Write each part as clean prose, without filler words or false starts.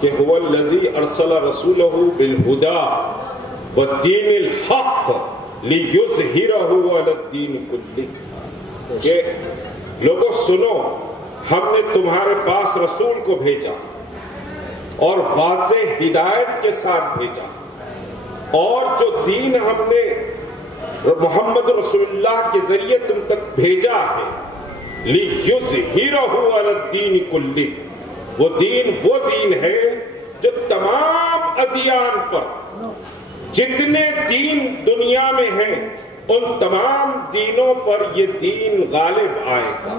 کہ هو الذی ارسل رسولہ بالہدی والدین الحق لیظہرہ علی الدین کلہ، کہ لوگوں سنو، ہم نے تمہارے پاس رسول کو بھیجا اور واضح ہدایت کے ساتھ بھیجا، اور جو دین ہم نے محمد رسول اللہ کے ذریعے تم تک بھیجا ہے لِيُظْهِرَهُ عَلَى الدِّينِ كُلِّهِ، وہ دین ہے جو تمام ادیان پر، جتنے دین دنیا میں ہیں ان تمام دینوں پر یہ دین غالب آئے گا۔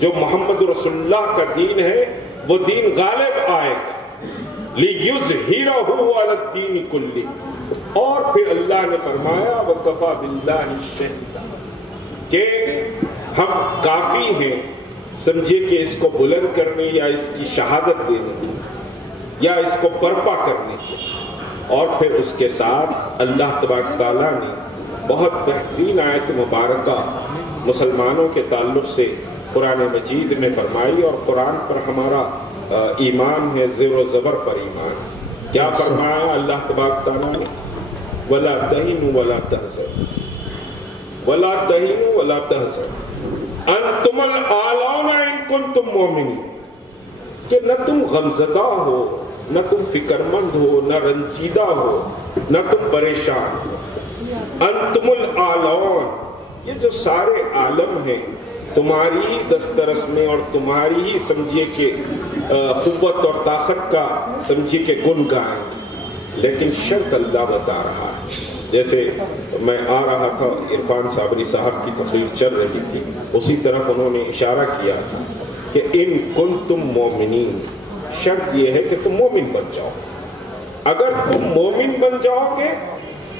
جو محمد رسول اللہ کا دین ہے وہ دین غالب آئے گا، لِيُظْهِرَهُ عَلَى الدِّينِ كُلِّهِ۔ اور پھر اللہ نے فرمایا وَكَفَى بِاللَّهِ شَهِيدًا، کہ ہم کافی ہیں، سمجھے کہ اس کو بلند کرنے یا اس کی شہادت دینے کی یا اس کو برپا کرنے کی۔ اور پھر اس کے ساتھ اللہ تبارک تعالیٰ نے بہت بہترین آیت مبارکہ مسلمانوں کے تعلق سے قرآن مجید میں فرمائی، اور قرآن پر ہمارا ایمان ہے، زیر و زبر پر ایمان۔ کیا فرمایا اللہ تبارک تعالیٰ نے؟ وَلَا تَهِنُوا وَلَا تَحْزَنُوا وَلَا تَهِنُوا وَلَا تَحْزَنُوا أَنْتُمُ الْأَعْلَوْنَ إِن كُنتُم مُؤْمِنِينَ، کہ نہ تم غمزدہ ہو، نہ تم فکرمند ہو، نہ رنجیدہ ہو، نہ تم پریشان ہو۔ انتم العالون، یہ جو سارے عالم ہیں تمہاری ہی دسترس میں اور تمہاری ہی سمجھیے کہ قوت اور طاقت کا سمجھیے کہ گن گائیں، لیکن شرط اللہ بتا رہا ہے۔ جیسے میں آ رہا تھا، عرفان صابری صاحب کی تقریر چل رہی تھی، اسی طرف انہوں نے اشارہ کیا تھا کہ ان کنتم مومنین، شرط یہ ہے کہ تم مومن بن جاؤ۔ اگر تم مومن بن جاؤ گے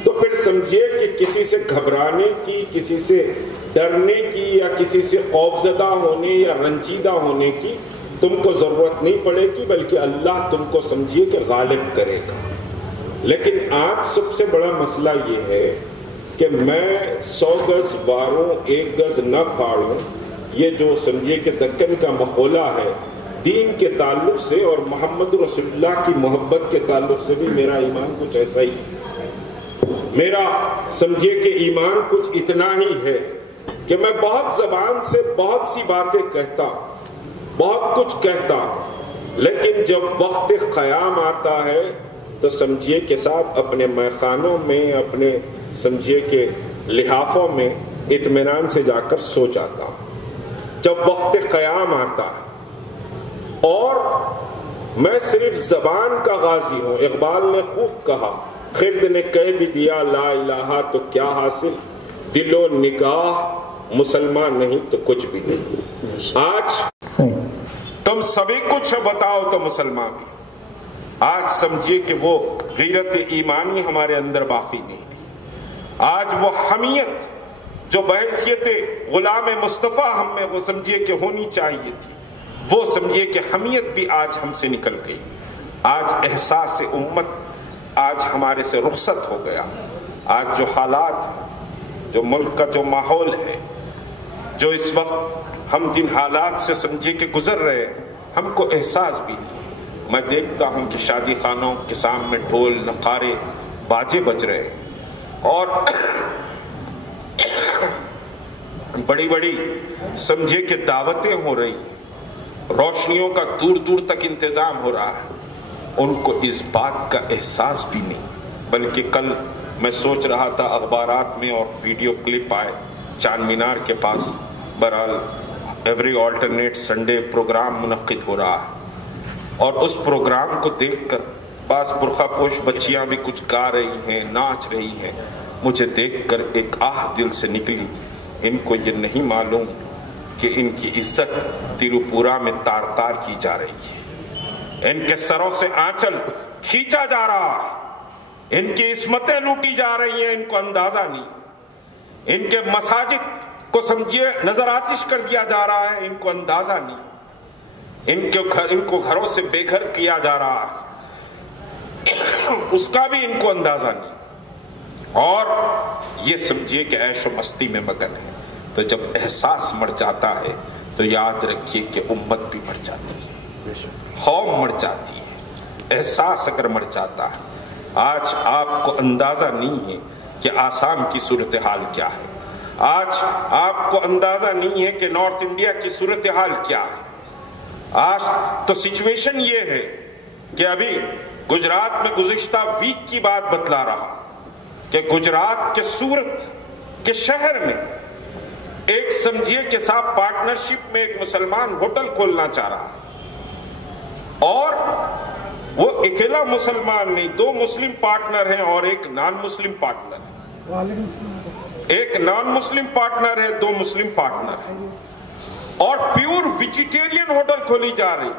تو پھر سمجھیے کہ کسی سے گھبرانے کی، کسی سے ڈرنے کی، یا کسی سے خوفزدہ ہونے یا رنجیدہ ہونے کی تم کو ضرورت نہیں پڑے گی، بلکہ اللہ تم کو سمجھیے کہ غالب کرے گا۔ لیکن آج سب سے بڑا مسئلہ یہ ہے کہ میں 100 گز واروں 1 گز نہ پھاڑوں، یہ جو سمجھیے کہ دکن کا مقولہ ہے، دین کے تعلق سے اور محمد رسول اللہ کی محبت کے تعلق سے بھی میرا ایمان کچھ ایسا ہی ہے۔ میرا سمجھے کہ ایمان کچھ اتنا ہی ہے کہ میں بہت زبان سے بہت سی باتیں کہتا، بہت کچھ کہتا، لیکن جب وقت قیام آتا ہے تو سمجھیے کہ صاحب اپنے میخانوں میں، اپنے سمجھیے کہ لحافوں میں اطمینان سے جا کر سو جاتا ہوں جب وقت قیام آتا ہے۔ اور میں صرف زبان کا غازی ہوں۔ اقبال نے خوب کہا، خرد نے کہہ بھی دیا لا الہ تو کیا حاصل، دل و نگاہ مسلمان نہیں تو کچھ بھی نہیں۔ آج تم سبھی کچھ بتاؤ تو مسلمان بھی، آج سمجھیے کہ وہ غیرت ایمانی ہمارے اندر باقی نہیں۔ آج وہ حمیت جو بحیثیت غلام مصطفیٰ ہم میں وہ سمجھیے کہ ہونی چاہیے تھی، وہ سمجھیے کہ حمیت بھی آج ہم سے نکل گئی۔ آج احساس امت آج ہمارے سے رخصت ہو گیا۔ آج جو حالات، جو ملک کا جو ماحول ہے، جو اس وقت ہم جن حالات سے سمجھے کہ گزر رہے ہیں، ہم کو احساس بھی نہیں۔ میں دیکھتا ہوں کہ شادی خانوں کے سامنے ڈھول، نقارے، باجے بج رہے ہیں، اور بڑی بڑی سمجھے کہ دعوتیں ہو رہی، روشنیوں کا دور دور تک انتظام ہو رہا ہے۔ ان کو اس بات کا احساس بھی نہیں، بلکہ کل میں سوچ رہا تھا اخبارات میں اور ویڈیو کلپ آئے چار مینار کے پاس، بہرحال ایوری آلٹرنیٹ سنڈے پروگرام منعقد ہو رہا ہے، اور اس پروگرام کو دیکھ کر بعض برقع پوش بچیاں بھی کچھ گا رہی ہیں، ناچ رہی ہیں۔ مجھے دیکھ کر ایک آہ دل سے نکلی، ان کو یہ نہیں معلوم کہ ان کی عزت تروپورا میں تار تار کی جا رہی ہے، ان کے سروں سے آنچل کھینچا جا رہا ہے، ان کی عصمتیں لوٹی جا رہی ہیں، ان کو اندازہ نہیں۔ ان کے مساجد کو سمجھیے نظر آتش کر دیا جا رہا ہے، ان کو اندازہ نہیں۔ ان کو گھروں سے بے گھر کیا جا رہا ہے، اس کا بھی ان کو اندازہ نہیں۔ اور یہ سمجھیے کہ عیش و مستی میں مگن ہے۔ تو جب احساس مر جاتا ہے تو یاد رکھیے کہ امت بھی مر جاتی ہے، قوم مر جاتی ہے۔ احساس اگر مر جاتا ہے. آج آپ کو اندازہ نہیں ہے کہ آسام کی صورتحال کیا ہے. آج آپ کو اندازہ نہیں ہے کہ نارتھ انڈیا کی صورتحال کیا ہے. آج تو سچویشن یہ ہے کہ ابھی گجرات میں گزشتہ ویک کی بات بتلا رہا کہ گجرات کے سورت کے شہر میں ایک سمجھیے کہ صاحب پارٹنرشپ میں ایک مسلمان ہوٹل کھولنا چاہ رہا ہے اور وہ اکیلا مسلمان نہیں، 2 مسلم پارٹنر ہیں اور ایک نان مسلم پارٹنر ہے. ایک نان مسلم پارٹنر ہے، 2 مسلم پارٹنر ہیں اور پیور ویجیٹیرین ہوٹل کھولی جا رہی.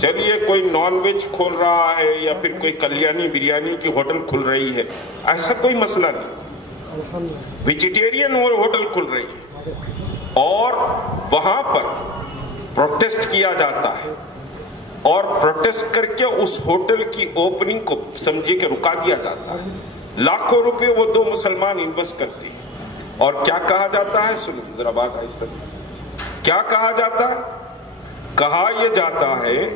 چلیے کوئی نان ویج کھول رہا ہے یا پھر کوئی کلیانی بریانی کی ہوٹل کھل رہی ہے، ایسا کوئی مسئلہ نہیں. ویجیٹیرین ہوٹل کھل رہی ہے اور وہاں پر پروٹیسٹ کیا جاتا ہے اور پروٹیسٹ کر کے اس ہوٹل کی اوپننگ کو سمجھے کہ رکا دیا جاتا ہے. لاکھوں روپے وہ 2 مسلمان انویسٹ کرتے ہیں اور کیا کہا جاتا ہے؟ سنو ذرا بات آہستہ. کیا کہا جاتا ہے؟ کہا یہ جاتا ہے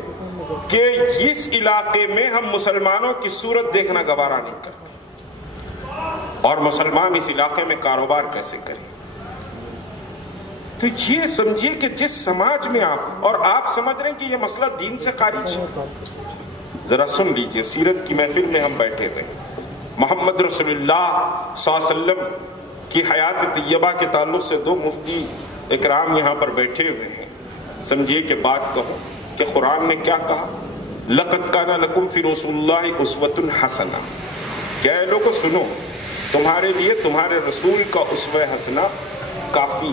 کہ اس علاقے میں ہم مسلمانوں کی صورت دیکھنا گوارا نہیں کرتے اور مسلمان اس علاقے میں کاروبار کیسے کریں. تو یہ سمجھیے کہ جس سماج میں آپ سمجھ رہے ہیں کہ یہ مسئلہ دین سے خارج ہے. ذرا سن لیجئے، سیرت کی محفل میں ہم بیٹھے ہوئے، محمد رسول اللہ صلی اللہ علیہ وسلم کی حیات طیبہ کے تعلق سے 2 مفتی اکرام یہاں پر بیٹھے ہوئے ہیں. سمجھیے کہ بات کہو کہ قرآن نے کیا کہا؟ لَقَدْ كَانَ لَكُمْ فِي رَسُولِ اللَّهِ أُسْوَةٌ حَسَنَةٌ. کیا اے لوگوں سنو، تمہارے لیے تمہارے رسول کا اسوہ حسنہ کافی.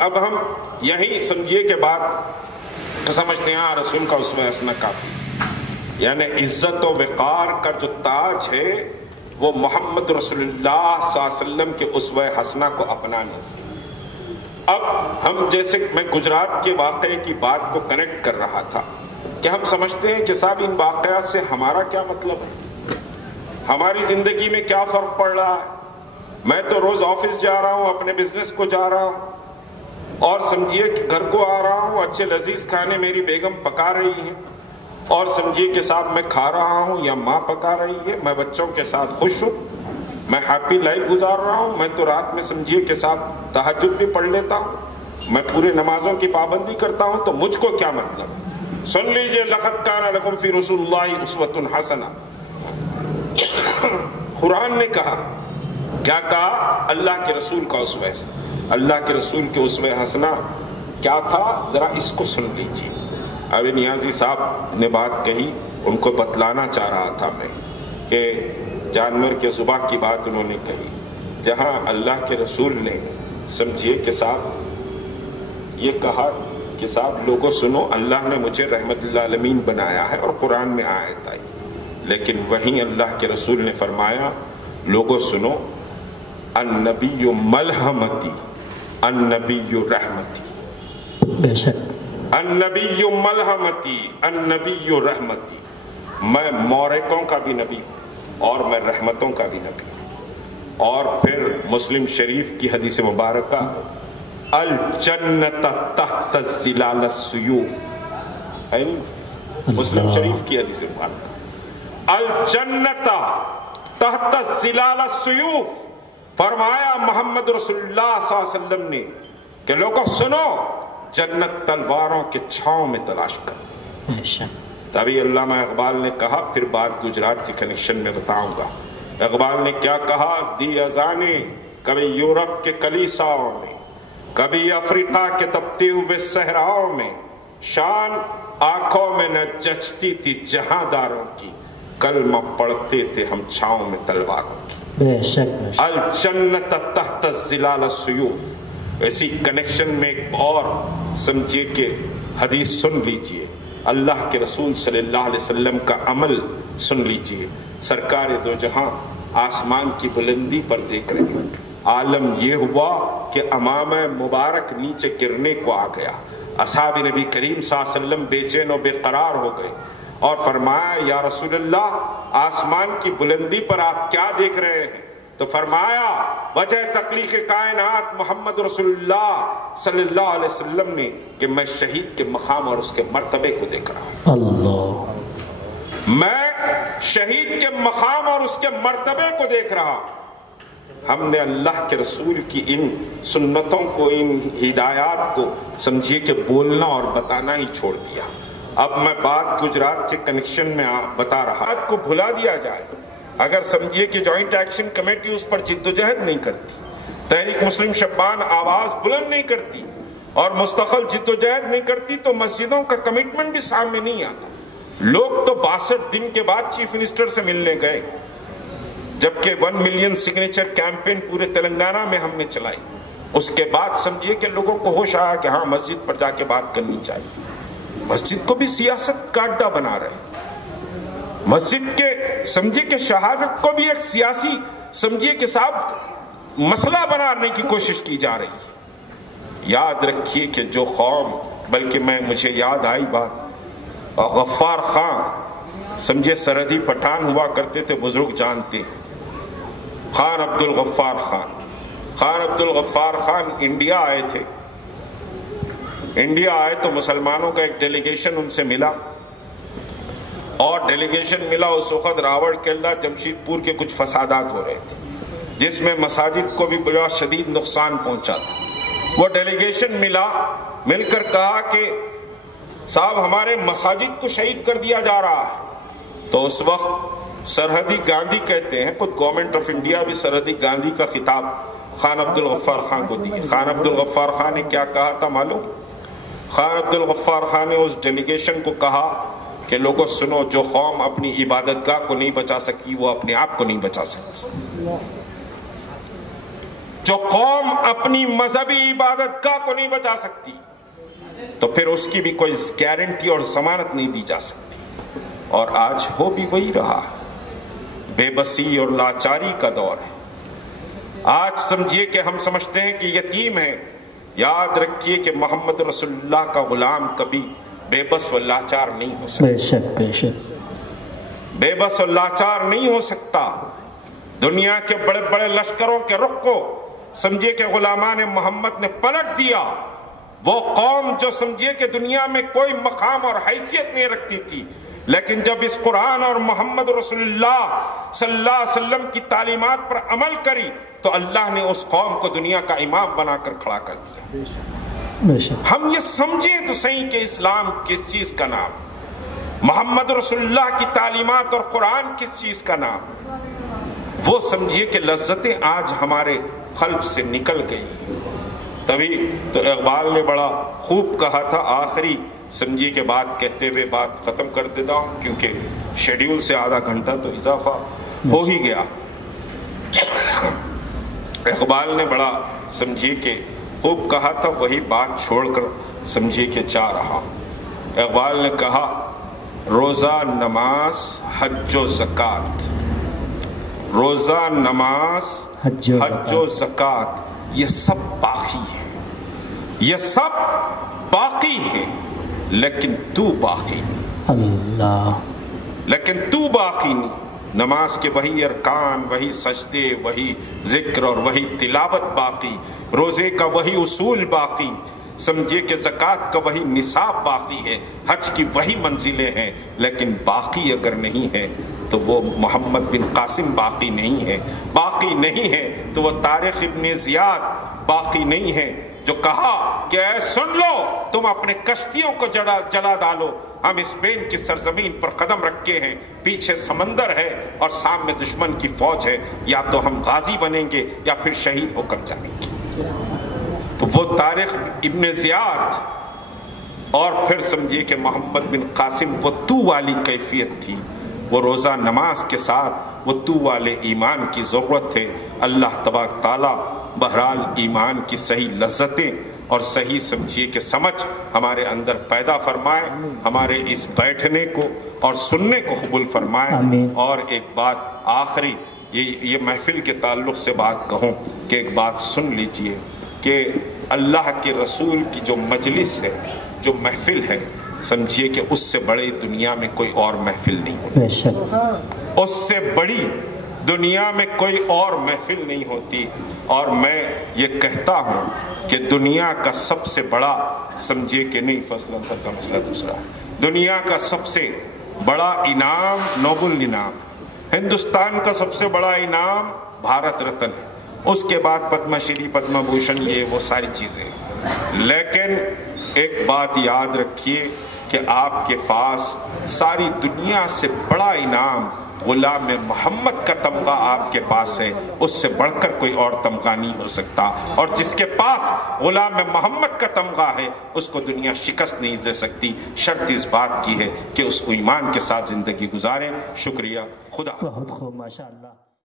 اب ہم یہی سمجھیے کہ بات سمجھتے ہیں رسول کا اسوہ حسنہ کافی، یعنی عزت و وقار کا جو تاج ہے وہ محمد رسول اللہ صلی اللہ علیہ وسلم کے اسوہ حسنہ کو اپنانے سے. اب ہم جیسے میں گجرات کے واقعے کی بات کو کنیکٹ کر رہا تھا کہ ہم سمجھتے ہیں کہ صاحب ان واقعات سے ہمارا کیا مطلب ہے، ہماری زندگی میں کیا فرق پڑ رہا ہے. میں تو روز آفس جا رہا ہوں، اپنے بزنس کو جا رہا ہوں اور سمجھیے کہ گھر کو آ رہا ہوں، اچھے لذیذ کھانے میری بیگم پکا رہی ہے اور سمجھیے کہ صاحب میں کھا رہا ہوں یا ماں پکا رہی ہے، میں بچوں کے ساتھ خوش ہوں، میں ہیپی لائف گزار رہا ہوں. میں تو رات میں سمجھیے کہ صاحب تہجد بھی پڑھ لیتا ہوں، میں پورے نمازوں کی پابندی کرتا ہوں، تو مجھ کو کیا مطلب؟ سن لیجئے، لَقَدْ كَانَ لَكُمْ فِي رَسُولِ اللَّهِ أُسْوَةٌ حَسَنَةٌ. قرآن نے کہا، کیا کہا؟ اللہ کے رسول کا اسوہ حسنہ. اللہ کے رسول کے اسوہ حسنہ کیا تھا؟ ذرا اس کو سن لیجئے. ابھی نیازی صاحب نے بات کہی، ان کو بتلانا چاہ رہا تھا میں کہ جانور کے ذبح کی بات انہوں نے کہی، جہاں اللہ کے رسول نے سمجھیے کہ صاحب یہ کہا کہ صاحب لوگوں سنو، اللہ نے مجھے رحمت للعالمین بنایا ہے اور قرآن میں آیت آئی، لیکن وہیں اللہ کے رسول نے فرمایا لوگوں سنو، النبی ملحمتی النبی رحمتی. بے شک النبی ملحمتی النبی رحمتی. میں مورکوں کا بھی نبی ہوں اور میں رحمتوں کا بھی نبی ہوں. اور پھر مسلم شریف کی حدیث مبارکہ، الجنت تحت ظلال السیوف، مسلم شریف کی حدیث مبارکہ، الجنت تحت ظلال السیوف. فرمایا محمد رسول اللہ صلی اللہ علیہ وسلم نے کہ لوگوں سنو، جنت تلواروں کے چھاؤں میں تلاش کر. تبھی علامہ اقبال نے کہا، پھر بات گجرات کی کنیکشن میں بتاؤں گا. اقبال نے کیا کہا؟ دی اذانیں کبھی یورپ کے کلیساؤں میں، کبھی افریقہ کے تپتے ہوئے صحراؤں میں، شان آنکھوں میں نہ جچتی تھی جہاں داروں کی، کلمہ پڑھتے تھے ہم چھاؤں میں تلواروں کی. الجنت تحت ظلال السیوف. ایسی کنیکشن میں ایک اور سمجھیے کہ حدیث سن لیجئے، اللہ کے رسول صلی اللہ علیہ وسلم کا عمل سن لیجئے. سرکار دو جہاں آسمان کی بلندی پر دیکھ رہے ہیں، عالم یہ ہوا کہ امام مبارک نیچے گرنے کو آ گیا. اصحاب نبی کریم صلی اللہ علیہ وسلم بے چین و بے قرار ہو گئے اور فرمایا یا رسول اللہ، آسمان کی بلندی پر آپ کیا دیکھ رہے ہیں؟ تو فرمایا وجہ تخلیق کائنات محمد رسول اللہ صلی اللہ علیہ وسلم نے کہ میں شہید کے مقام اور اس کے مرتبے کو دیکھ رہا ہوں. اللہ، میں شہید کے مقام اور اس کے مرتبے کو دیکھ رہا ہوں. ہم نے اللہ کے رسول کی ان سنتوں کو، ان ہدایات کو سمجھیے کہ بولنا اور بتانا ہی چھوڑ دیا. اب میں بات گجرات کے کنیکشن میں بتا رہا، بات کو بھلا دیا جائے. اگر سمجھیے کہ جوائنٹ ایکشن کمیٹی اس پر جدوجہد نہیں کرتی، تحریک مسلم شبان آواز بلند نہیں کرتی اور مستقل جدوجہد نہیں کرتی، تو مسجدوں کا کمٹمنٹ بھی سامنے نہیں آتا. لوگ تو 62 دن کے بعد چیف منسٹر سے ملنے گئے، جبکہ 1 ملین سگنیچر کیمپین پورے تلنگانہ میں ہم نے چلائی. اس کے بعد سمجھیے کہ لوگوں کو ہوش آیا کہ ہاں مسجد پر جا کے بات کرنی چاہیے. مسجد کو بھی سیاست کا اڈا بنا رہے ہیں. مسجد کے سمجھیے کہ شہادت کو بھی ایک سیاسی سمجھیے کہ صاحب مسئلہ بنانے کی کوشش کی جا رہی ہے. یاد رکھیے کہ جو قوم، بلکہ مجھے یاد آئی بات، غفار خان سمجھے سرحدی پٹھان ہوا کرتے تھے، بزرگ جانتے ہیں. خان عبد الغفار خان انڈیا آئے تھے. انڈیا آئے تو مسلمانوں کا ایک ڈیلیگیشن ان سے ملا، اور ڈیلیگیشن ملا اس وقت راوڑ کیلا جمشید پور کے کچھ فسادات ہو رہے تھے، جس میں مساجد کو بھی بڑا شدید نقصان پہنچا تھا. وہ ڈیلیگیشن مل کر کہا کہ صاحب ہمارے مساجد کو شہید کر دیا جا رہا ہے. تو اس وقت سرحدی گاندھی کہتے ہیں، خود گورنمنٹ آف انڈیا بھی سرحدی گاندھی کا خطاب خان عبد الغفار خان کو دیا. خان عبد الغفار خان نے کیا کہا تھا معلوم؟ خان عبد الغفار خان نے اس ڈیلیگیشن کو کہا کہ لوگوں سنو، جو قوم اپنی عبادت گاہ کو نہیں بچا سکی وہ اپنے آپ کو نہیں بچا سکتی. جو قوم اپنی مذہبی عبادت گاہ کو نہیں بچا سکتی تو پھر اس کی بھی کوئی گارنٹی اور ضمانت نہیں دی جا سکتی. اور آج ہو بھی وہی رہا. بے بسی اور لاچاری کا دور ہے. آج سمجھیے کہ ہم سمجھتے ہیں کہ یتیم ہے. یاد رکھیے کہ محمد رسول اللہ کا غلام کبھی بے بس و لاچار نہیں ہو سکتا. بے شک بے شک بے بس و لاچار نہیں ہو سکتا. دنیا کے بڑے بڑے لشکروں کے رخ کو سمجھیے کہ غلامان محمد نے پلٹ دیا. وہ قوم جو سمجھیے کہ دنیا میں کوئی مقام اور حیثیت نہیں رکھتی تھی، لیکن جب اس قرآن اور محمد رسول اللہ صلی اللہ علیہ وسلم کی تعلیمات پر عمل کری تو اللہ نے اس قوم کو دنیا کا امام بنا کر کھڑا کر دیا. ہم یہ سمجھیں تو صحیح کہ اسلام کس چیز کا نام، محمد رسول اللہ کی تعلیمات اور قرآن کس چیز کا نام. وہ سمجھیے کہ لذتیں آج ہمارے قلب سے نکل گئی. تبھی تو اقبال نے بڑا خوب کہا تھا، آخری سمجھیے کہ بات کہتے ہوئے بات ختم کر دیتا ہوں کیونکہ شیڈیول سے آدھا گھنٹہ تو اضافہ ہو ہی گیا. اقبال نے بڑا سمجھیے کہ خوب کہا تھا، وہی بات چھوڑ کر سمجھیے کہ جا رہا. اقبال نے کہا روزہ نماز حج و زکات، روزہ نماز حج و زکات یہ سب باقی ہے، یہ سب باقی ہے، لیکن تو باقی نہیں. اللہ، لیکن تو باقی نہیں. نماز کے وہی ارکان، وہی سجدے، وہی ذکر اور وہی تلاوت باقی. روزے کا وہی اصول باقی. سمجھے کہ زکوٰۃ کا وہی نصاب باقی ہے. حج کی وہی منزلیں ہیں، لیکن باقی اگر نہیں ہے تو وہ محمد بن قاسم باقی نہیں ہے. باقی نہیں ہے تو وہ طارق ابن زیاد باقی نہیں ہے جو کہا کہ اے سن لو، تم اپنے کشتیوں کو جلا ڈالو، ہم اسپین کی سرزمین پر قدم رکھے ہیں، پیچھے سمندر ہے اور سامنے دشمن کی فوج ہے، یا تو ہم غازی بنیں گے یا پھر شہید ہو کر جائیں گے. تو وہ طارق ابن زیاد اور پھر سمجھیے کہ محمد بن قاسم، وہ تو والی کیفیت تھی. وہ روزہ نماز کے ساتھ وہ تو والے ایمان کی ضرورت ہے. اللہ تبارک تعالیٰ بہرحال ایمان کی صحیح لذتیں اور صحیح سمجھیے کہ سمجھ ہمارے اندر پیدا فرمائے، ہمارے اس بیٹھنے کو اور سننے کو قبول فرمائے. اور ایک بات آخری یہ محفل کے تعلق سے بات کہوں کہ ایک بات سن لیجئے کہ اللہ کے رسول کی جو مجلس ہے، جو محفل ہے، سمجھیے کہ اس سے بڑی دنیا میں کوئی اور محفل نہیں. اس سے بڑی دنیا میں کوئی اور محفل نہیں ہوتی، اور میں یہ کہتا ہوں کہ دنیا کا سب سے بڑا، سمجھے کہ نہیں، فضل انصر کا مسئلہ دوسرا ہے، دنیا کا سب سے بڑا انعام نوبل انعام، ہندوستان کا سب سے بڑا انعام بھارت رتن ہے، اس کے بعد پدم شری، پدم بھوشن، یہ وہ ساری چیزیں۔ لیکن ایک بات یاد رکھیے کہ آپ کے پاس ساری دنیا سے بڑا انعام غلام محمد کا تمغہ آپ کے پاس ہے، اس سے بڑھ کر کوئی اور تمغہ نہیں ہو سکتا، اور جس کے پاس غلام محمد کا تمغہ ہے اس کو دنیا شکست نہیں دے سکتی، شرط اس بات کی ہے کہ اس کو ایمان کے ساتھ زندگی گزارے۔ شکریہ، خدا۔ بہت خوب، ماشاء اللہ۔